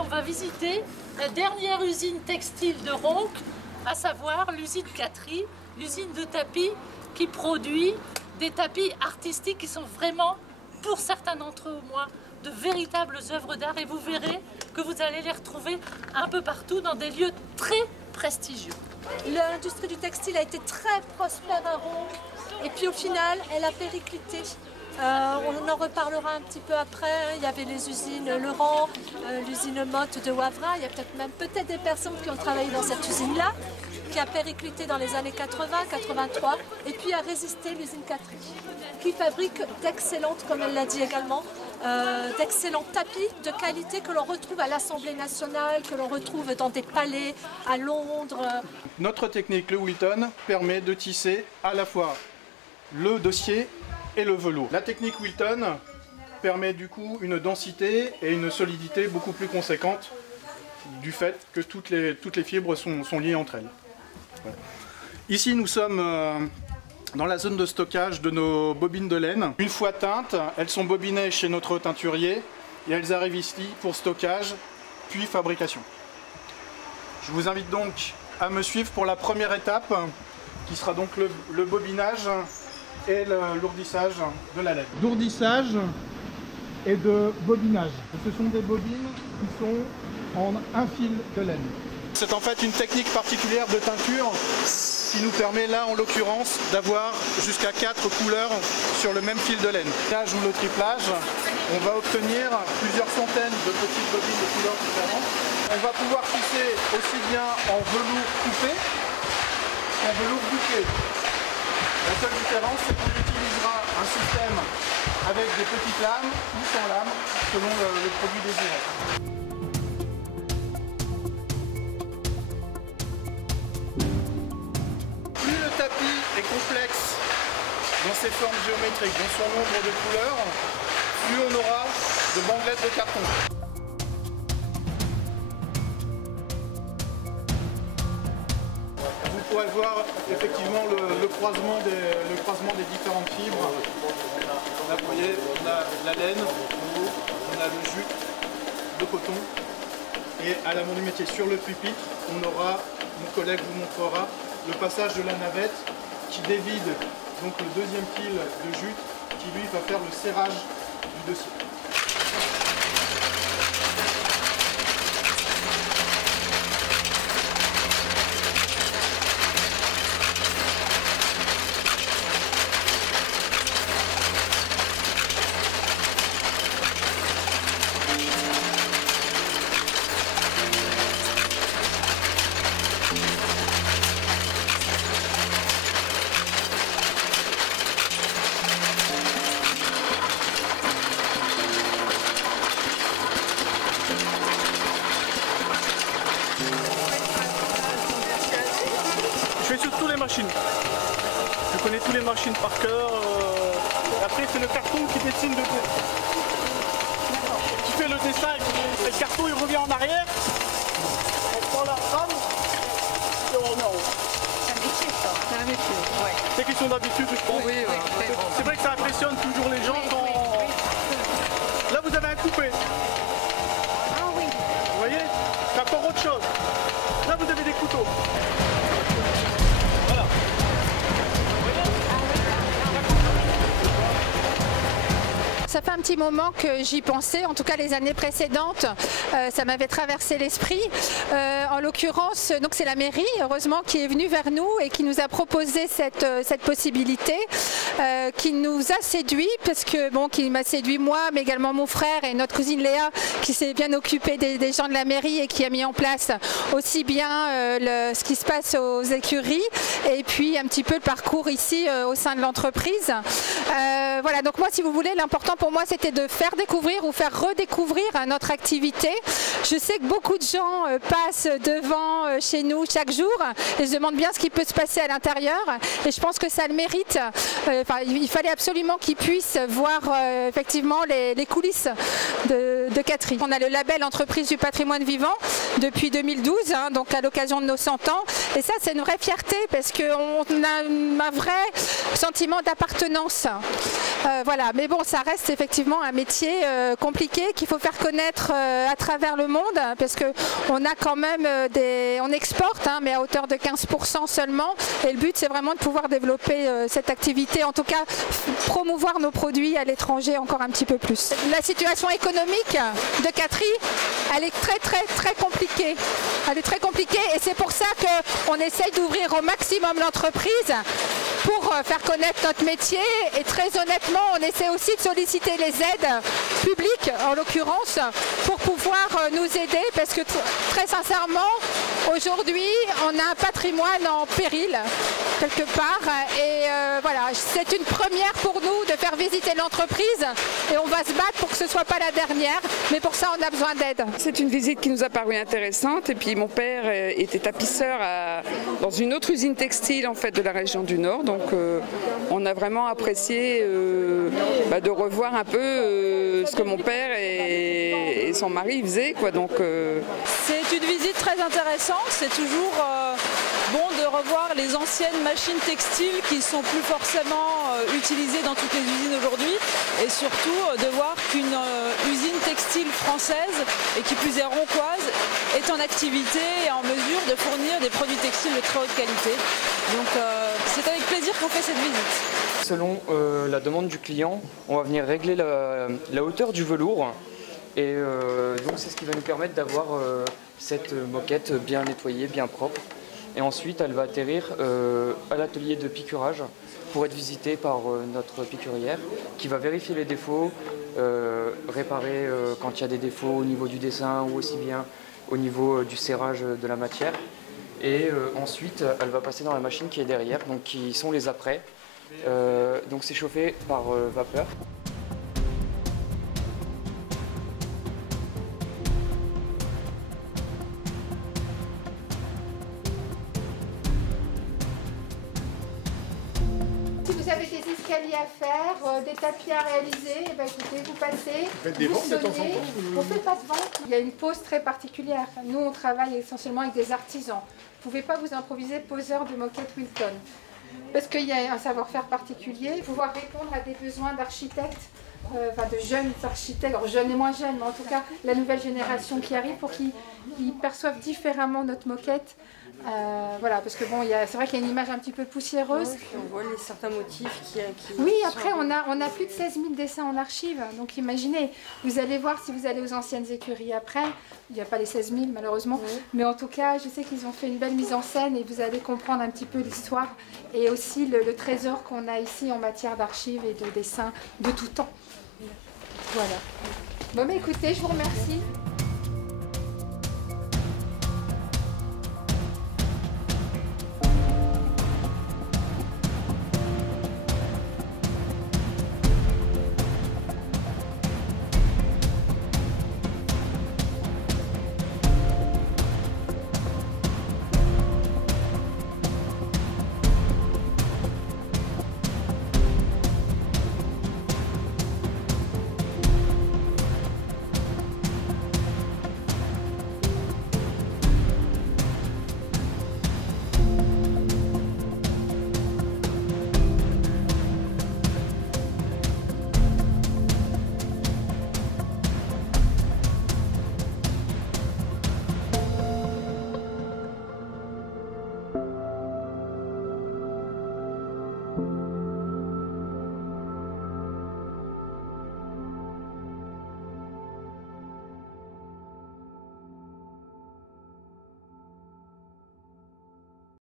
On va visiter la dernière usine textile de Ronc, à savoir l'usine Catry, l'usine de tapis qui produit des tapis artistiques qui sont vraiment, pour certains d'entre eux au moins, de véritables œuvres d'art. Et vous verrez que vous allez les retrouver un peu partout dans des lieux très prestigieux. L'industrie du textile a été très prospère à Ronc et puis au final, elle a périclité. On en reparlera un petit peu après. Il y avait les usines Leurent, l'usine Motte de Wavrin. Il y a peut-être des personnes qui ont travaillé dans cette usine-là, qui a périclité dans les années 80, 83, et puis a résisté l'usine Catry, qui fabrique d'excellentes, comme elle l'a dit également, d'excellents tapis de qualité que l'on retrouve à l'Assemblée nationale, que l'on retrouve dans des palais à Londres. Notre technique, le Wilton, permet de tisser à la fois le dossier et le velours. La technique Wilton permet du coup une densité et une solidité beaucoup plus conséquente du fait que toutes les fibres sont liées entre elles. Voilà. Ici nous sommes dans la zone de stockage de nos bobines de laine. Une fois teintes, elles sont bobinées chez notre teinturier et elles arrivent ici pour stockage puis fabrication. Je vous invite donc à me suivre pour la première étape qui sera donc le bobinage et l'ourdissage de la laine. D'ourdissage et de bobinage. Ce sont des bobines qui sont en un fil de laine. C'est en fait une technique particulière de teinture qui nous permet là en l'occurrence d'avoir jusqu'à 4 couleurs sur le même fil de laine. Triplage ou le triplage, on va obtenir plusieurs centaines de petites bobines de couleurs différentes. On va pouvoir tisser aussi bien en velours coupé qu'en velours bouclé. La seule différence, c'est qu'on utilisera un système avec des petites lames ou sans lames, selon le produit désiré. Plus le tapis est complexe dans ses formes géométriques, dans son nombre de couleurs, plus on aura de bandelettes de carton. Vous pourrez voir effectivement le croisement des différentes fibres. Là, vous voyez, on a la laine, on a le jute de coton. Et à la main du métier, sur le pupitre, on aura, mon collègue vous montrera, le passage de la navette qui dévide donc le deuxième fil de jute qui lui va faire le serrage du dossier. Je fais sur toutes les machines. Je connais toutes les machines par cœur. Après, c'est le carton qui dessine le dessin. Qui fait le dessin et le carton il revient en arrière. On prend la trame et on remet en haut. C'est un métier ça. C'est un métier, ouais. C'est question d'habitude, je pense. Oui, oui. C'est vrai que ça impressionne toujours les gens quand... Là, vous avez un coupé. Ah oui. Vous voyez? C'est encore autre chose. Là, vous avez des couteaux. Voilà. Ça fait un petit moment que j'y pensais, en tout cas les années précédentes, ça m'avait traversé l'esprit. En l'occurrence, donc c'est la mairie, heureusement, qui est venue vers nous et qui nous a proposé cette possibilité, qui nous a séduit, parce que bon, qui m'a séduit moi, mais également mon frère et notre cousine Léa, qui s'est bien occupée des gens de la mairie et qui a mis en place aussi bien ce qui se passe aux écuries et puis un petit peu le parcours ici au sein de l'entreprise. Voilà, donc moi, si vous voulez, l'important pour moi, c'était de faire découvrir ou faire redécouvrir notre activité. Je sais que beaucoup de gens passent devant chez nous chaque jour et se demandent bien ce qui peut se passer à l'intérieur. Et je pense que ça le mérite. Il fallait absolument qu'ils puissent voir effectivement les coulisses de Catry. On a le label Entreprise du patrimoine vivant depuis 2012, hein, donc à l'occasion de nos 100 ans. Et ça, c'est une vraie fierté parce qu'on a un vrai sentiment d'appartenance. Voilà, mais bon, ça reste effectivement un métier compliqué qu'il faut faire connaître à travers le monde, parce que on a quand même on exporte, hein, mais à hauteur de 15% seulement. Et le but, c'est vraiment de pouvoir développer cette activité, en tout cas promouvoir nos produits à l'étranger encore un petit peu plus. La situation économique de Catry, elle est très compliquée. Elle est très compliquée et c'est pour ça qu'on essaye d'ouvrir au maximum l'entreprise pour faire connaître notre métier. Et très honnêtement, on essaie aussi de solliciter les aides publiques, en l'occurrence, pour pouvoir nous aider, parce que très sincèrement, aujourd'hui, on a un patrimoine en péril, quelque part. Et voilà, c'est une première pour nous de faire visiter l'entreprise et on va se battre pour que ce ne soit pas la dernière, mais pour ça, on a besoin d'aide. C'est une visite qui nous a paru intéressante et puis mon père était tapisseur dans une autre usine textile en fait de la région du Nord, donc on a vraiment apprécié de revoir un peu ce que mon père et son mari faisaient, quoi. Donc c'est une visite très intéressante, c'est toujours bon de revoir les anciennes machines textiles qui ne sont plus forcément utilisées dans toutes les usines aujourd'hui, et surtout de voir qu'une usine textile française, et qui plus est roncoise, est en activité et en mesure de fournir des produits textiles de très haute qualité. Donc c'est avec plaisir qu'on fait cette visite. Selon la demande du client, on va venir régler la hauteur du velours, et donc c'est ce qui va nous permettre d'avoir cette moquette bien nettoyée, bien propre. Et ensuite, elle va atterrir à l'atelier de piqûrage pour être visitée par notre piqûrière qui va vérifier les défauts, réparer quand il y a des défauts au niveau du dessin ou aussi bien au niveau du serrage de la matière. Et ensuite, elle va passer dans la machine qui est derrière, donc qui sont les apprêts. Donc c'est chauffé par vapeur. Si vous avez des escaliers à faire, des tapis à réaliser, eh ben, écoutez, vous passez, vous sonnez. On ne fait pas de vente. Il y a une pose très particulière. Nous, on travaille essentiellement avec des artisans. Vous ne pouvez pas vous improviser poseur de moquette Wilton. Parce qu'il y a un savoir-faire particulier, pouvoir répondre à des besoins d'architectes, de jeunes architectes, alors jeunes et moins jeunes, mais en tout cas la nouvelle génération qui arrive pour qu'ils perçoivent différemment notre moquette. Voilà, parce que bon, c'est vrai qu'il y a une image un petit peu poussiéreuse. Ouais, on voit certains motifs qui oui, après on a plus de 16 000 dessins en archive, donc imaginez, vous allez voir si vous allez aux anciennes écuries après, il n'y a pas les 16 000 malheureusement, mais en tout cas je sais qu'ils ont fait une belle mise en scène et vous allez comprendre un petit peu l'histoire et aussi le trésor qu'on a ici en matière d'archives et de dessins de tout temps. Voilà. Bon, mais écoutez, je vous remercie.